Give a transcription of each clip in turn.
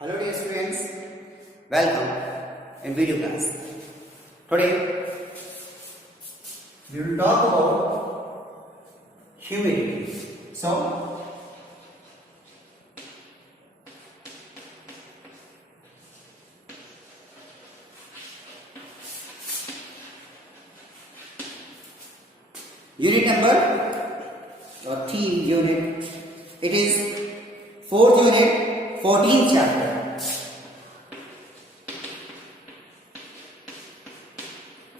Hello dear students, welcome in video class. Today we will talk about humidity. So unit number or T unit, it is 4th unit, 14th chapter.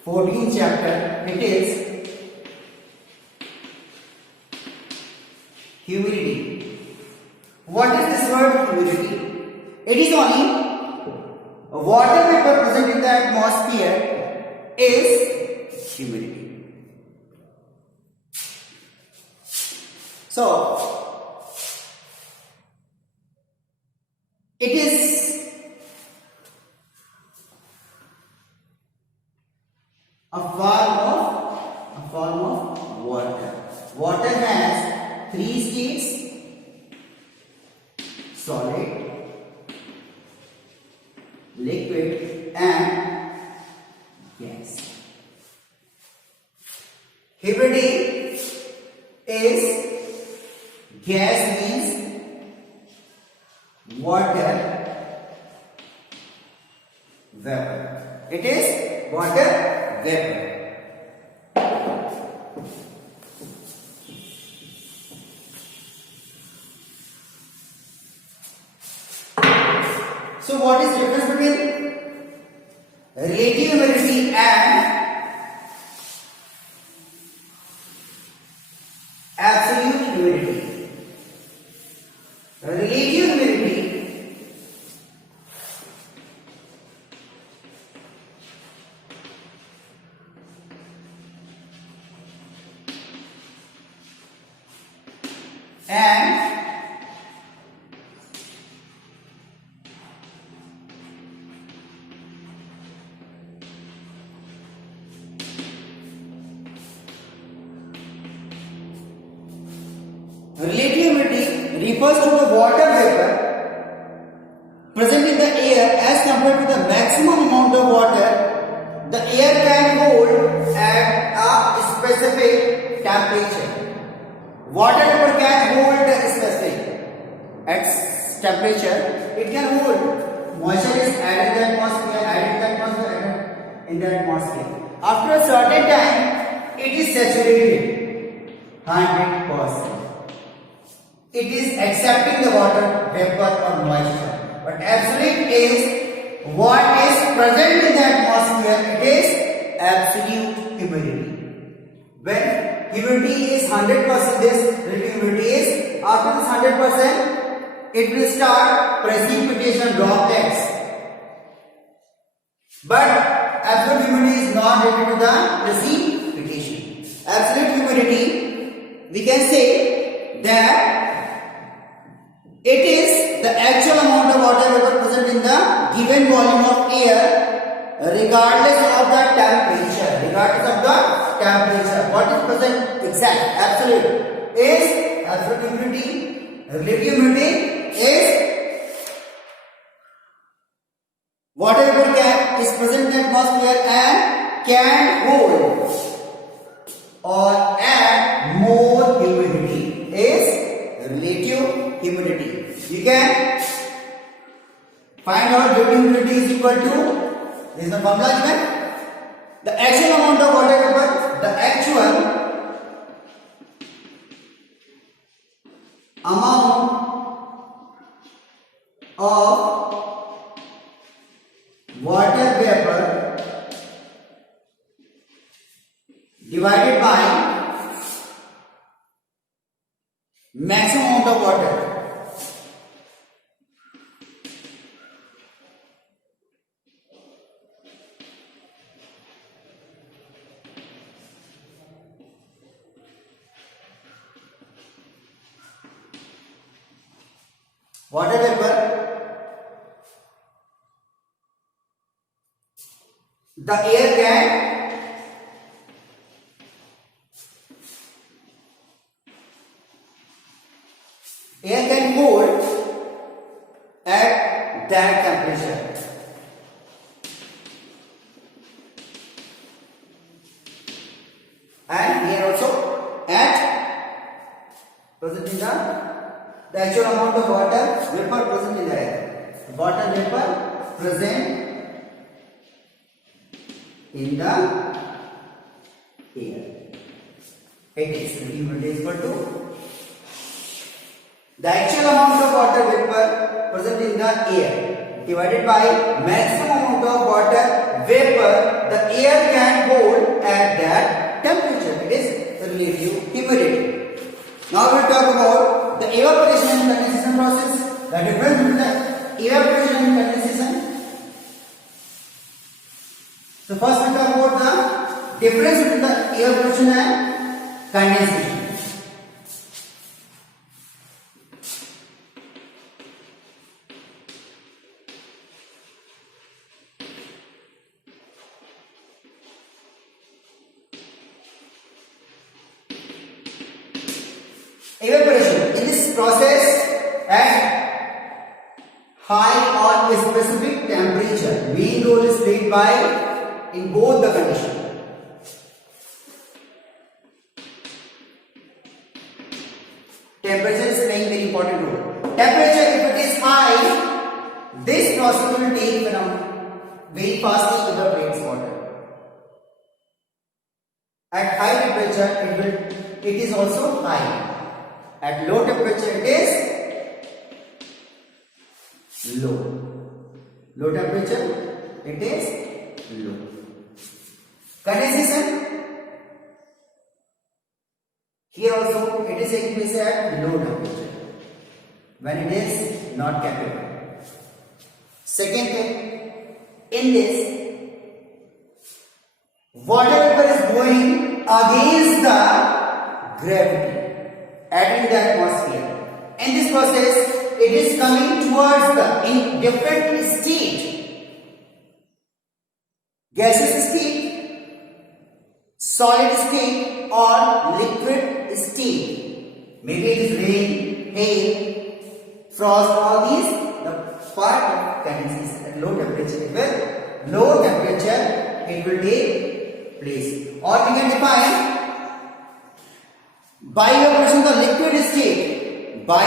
14th chapter, it is humidity. What is this word humidity? It is only water vapor present in the atmosphere is humidity. So it is a form of water. Water has 3 states: solid, liquid and gas. Humidity is gas means water vapor. It is water vapor. So what is the difference between relative humidity and absolute humidity? Relative humidity and relative humidity refers to the water vapor present in the air as compared to the maximum amount of water the air can hold at a specific temperature. Water vapor can hold a specific at temperature. It can hold. Moisture is added in the atmosphere, added in the atmosphere. After a certain time, it is saturated 100%. It is accepting the water vapor or moisture. But absolute is what is present in the atmosphere. It is absolute humidity. When humidity is 100%, this relative humidity is after this 100%, it will start precipitation droplets. But absolute humidity is not related to the precipitation. Absolute humidity, we can say that it is the actual amount of water vapor present in the given volume of air regardless of the temperature. Regardless of the temperature. What is present exact? Absolute is absolute humidity. Relative humidity is water vapor is present in the atmosphere and can hold or add more humidity is relative humidity. You can find out relative humidity is equal to, this is the formula given, the actual amount of water vapor, the actual amount of water vapor divided by maximum amount of water. Water vapor, the air can hold at that temperature. And here also at present in the actual amount of water vapor present in the air. Water vapor present in the air. It is equal to the actual amount of water vapor present in the air divided by maximum amount of water vapor the air can hold at that temperature. It is the relative humidity. Now we will talk about the evaporation and condensation process. The difference between the evaporation and condensation. So first we talk about the difference between the evaporation and condensation. Evaporation. In this process, at high or specific temperature, main role is played by in both the conditions. Temperature is playing very important role. Temperature, if it is high, this process will take very fastly evaporates water. At high temperature, it is also high. At low temperature it is low. Low temperature it is low. Condensation. Here also it is taking place at low temperature when it is not capillary. Second thing, in this water vapor is going against the gravity adding the atmosphere. In this process, it is coming towards the in different state. Gaseous state, solid state or liquid state. Maybe it is rain, hail, frost, all these the part of condensation at low temperature. Low temperature it will take place. Or we can define by evaporation the liquid state. By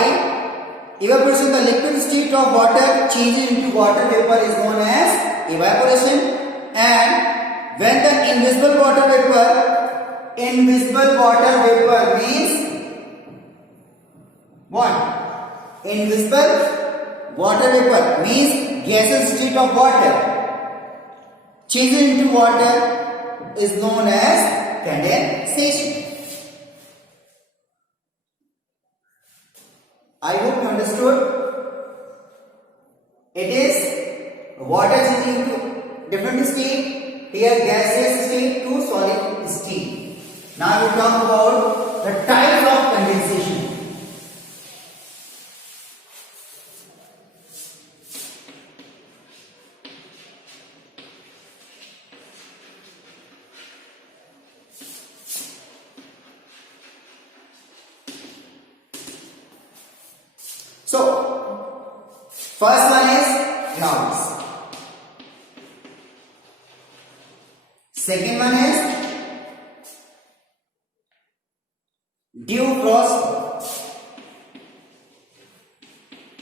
evaporation the liquid state of water changes into water vapor is known as evaporation. And when the invisible water vapor means what? Invisible water vapor means gaseous state of water changes into water is known as condensation. I hope you understood. It is water changing to different state. Here gaseous state to solid state. Now we talk about the types of condensation. So, first one is clouds. Second one is dew frost.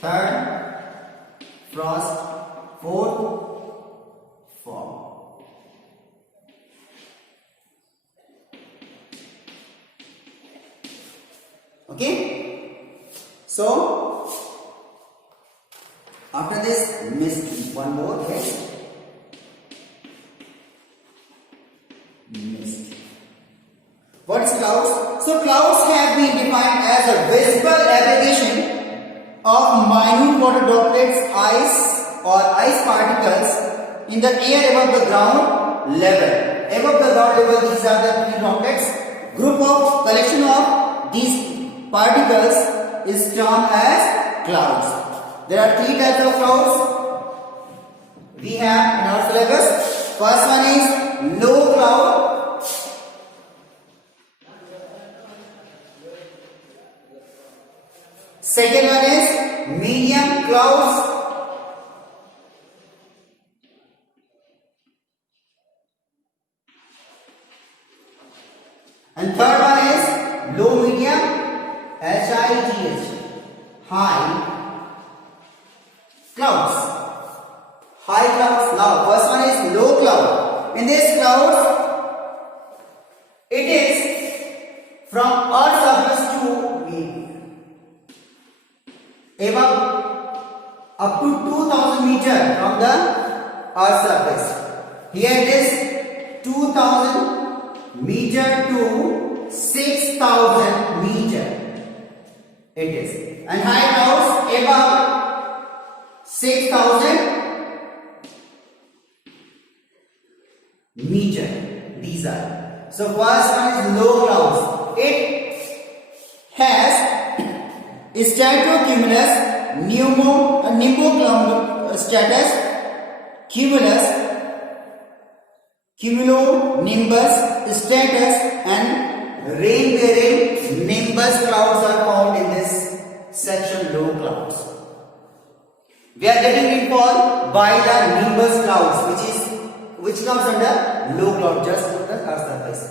Third, frost. Fourth, fog. Okay? So, after this, mist. One more, yes. Mist. What is clouds? So clouds have been defined as a visible aggregation of minute water droplets, ice or ice particles in the air above the ground level. Above the ground level, these are the three droplets. Group of collection of these particles is termed as clouds. There are three types of clouds we have in our syllabus. First one is low cloud. Second one is medium clouds. high clouds. High clouds. Now, first one is low cloud. In this clouds, it is from Earth's surface to above up to 2000 meters from the Earth's surface. Here it is 2000 meter to 6000 meter. It is. And high clouds above 6000 meter. These are. So first one is low clouds. It has stratocumulus, nimbostratus, cumulus, cumulonimbus, stratus, and rain-bearing nimbus clouds are found in this section, low clouds. We are getting rainfall by the nimbus clouds, which comes under low cloud, just on the Earth's surface.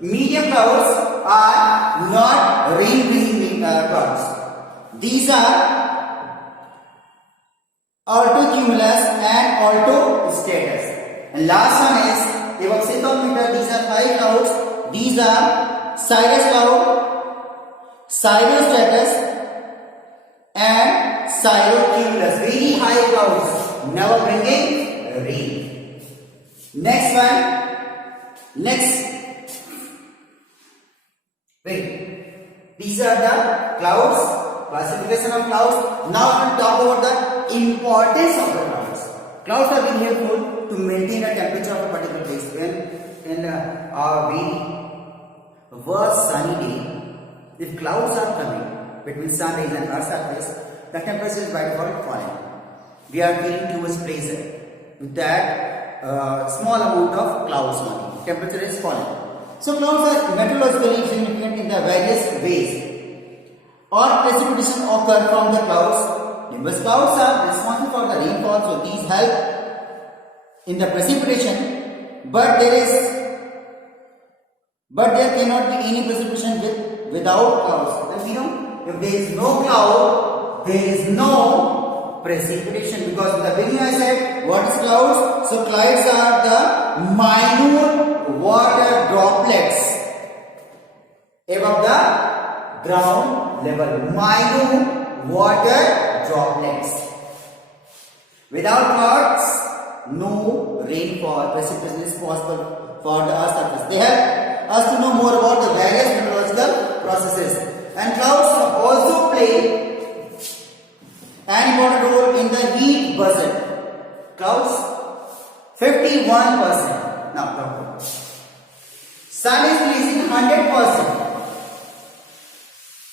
Medium clouds are not rain-bringing clouds. These are altocumulus and altostratus. And last one is above 6000 meter. These are high clouds. These are cirrus cloud, cirrostratus, and cirrocumulus. Very high clouds, never bringing rain. Next one. Wait. These are the clouds. Classification of clouds. Now we will talk about the importance of the clouds. Clouds are very helpful to maintain the temperature of a particular place. When in a very worst sunny day, if clouds are coming between sun rays and Earth's surface, the temperature is by default falling. We are feeling too much pressure with that small amount of clouds only. Temperature is falling. So clouds are meteorologically significant in the various ways. Or precipitation occur from the clouds. Nimbus clouds are responsible for the rainfall, so these help in the precipitation. But there cannot be any precipitation without clouds. And we know if there is no cloud, there is no precipitation. Because in the beginning I said, what is clouds? So clouds are the minute water droplets above the ground level. Minute water droplets. Without clouds, no rainfall, precipitation is possible for the Earth's surface. They help us to know more about the various meteorological processes. And clouds also play an important role in the heat budget. Clouds 51%. Now talk about sun is releasing 100%.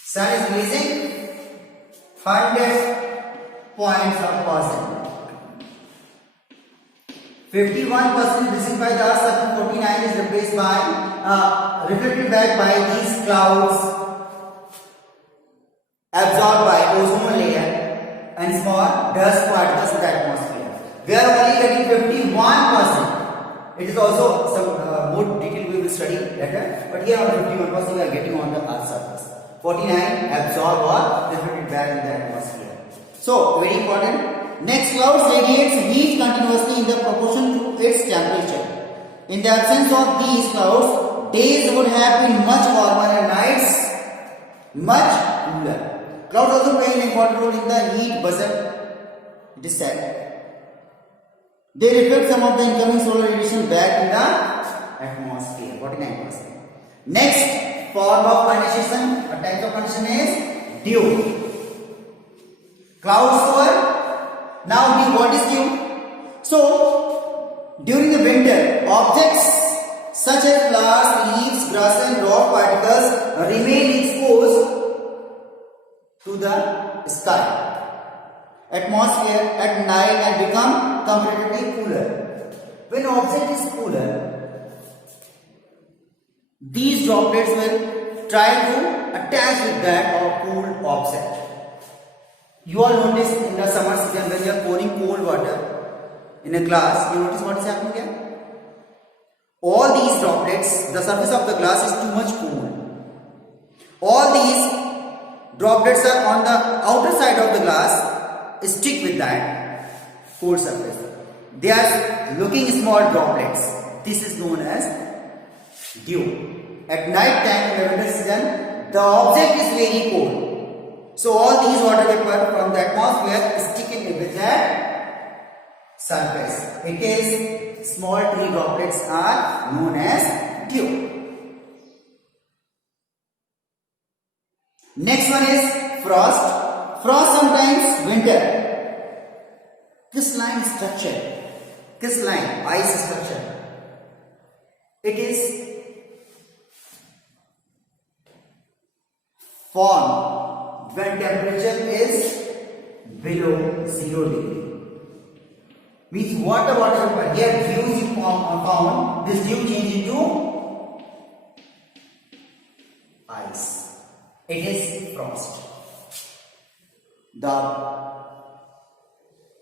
Sun is releasing 100 points of percent. 51% is received by the Earth's surface, 49 is replaced by reflected back by these clouds, absorbed by ozone layer and small dust particles in the atmosphere. We are only getting 51%. It is also some more detail we will study later, but here only 51% we are getting on the Earth's surface. 49 absorb or reflected back in the atmosphere. So very important. Next, clouds radiates heat continuously in the proportion to its temperature. In the absence of these clouds, days would have been much warmer and nights much cooler. Clouds also play an important role in the heat budget. It is said they reflect some of the incoming solar radiation back in the atmosphere. 49%. Next form of condensation, a type of condensation is dew. Clouds over. Now, what is dew? So, during the winter, objects such as flowers, leaves, grass and rock particles remain exposed to the sky, atmosphere at night and become comparatively cooler. When object is cooler, these droplets will try to attach with that or cool object. You all notice in the summer season when you are pouring cold water in a glass, you notice what is happening here? All these droplets, the surface of the glass is too much cool. All these droplets are on the outer side of the glass, stick with that cold surface. They are looking small droplets. This is known as dew. At night time in the winter season, the object is very cold. So all these water vapor from the atmosphere sticking with that surface. It is small tree droplets are known as dew. Next one is frost. Frost sometimes winter. Crystalline structure. Crystalline ice structure. It is formed when temperature is below 0 degree. Means water vapor. Here dew is found. This dew change into ice. It is frost. The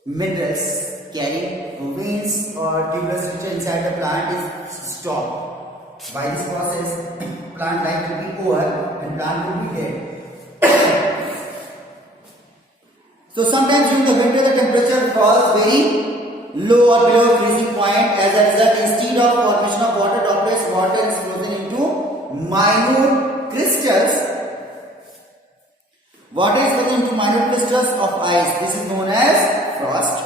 minerals carrying veins or tubular structure inside the plant is stopped. By this process, plant life will be over and plant will be dead. So sometimes during the winter the temperature falls very low or below freezing point. As a result, instead of formation of water droplets, water is frozen into minute crystals. Water is frozen into minute crystals of ice. This is known as frost.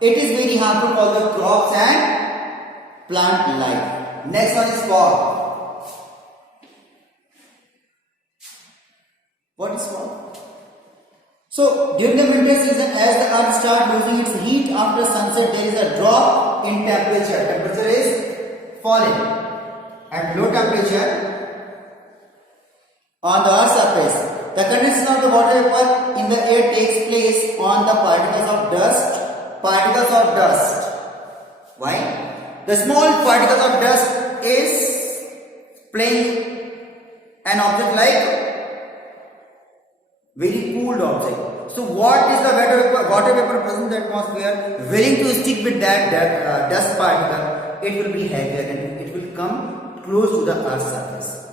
It is very harmful for the crops and plant life. Next one is fog. What is fog? So during the winter season, as the earth starts losing its heat after sunset, there is a drop in temperature. Temperature is falling. At low temperature on the earth's surface, the condensation of the water vapor in the air takes place on the particles of dust. Particles of dust. Why? The small particles of dust is playing an object like very cooled object. So what is the water vapor present in the atmosphere willing to stick with that dust particle? It will be heavier and it will come close to the earth's surface.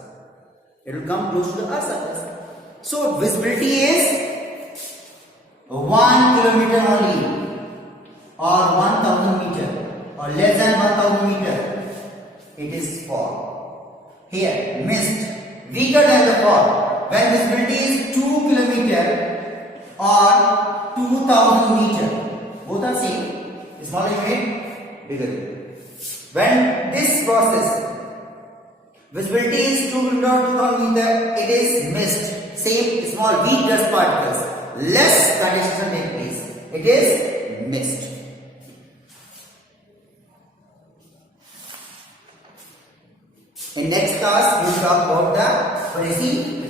It will come close to the earth's surface. So visibility is 1 kilometer only, or 1000 meter, or less than 1000 meter. It is fog. Here mist, weaker than the fog. When visibility is 2 kilometer or 2000 meter, both are same. Smaller unit, bigger unit. When this process, visibility is 2 kilometer or 2000 meter, it is mist. Same small weak dust particles. Less condensation take place. It is mist. In next class, we will talk about the Parisi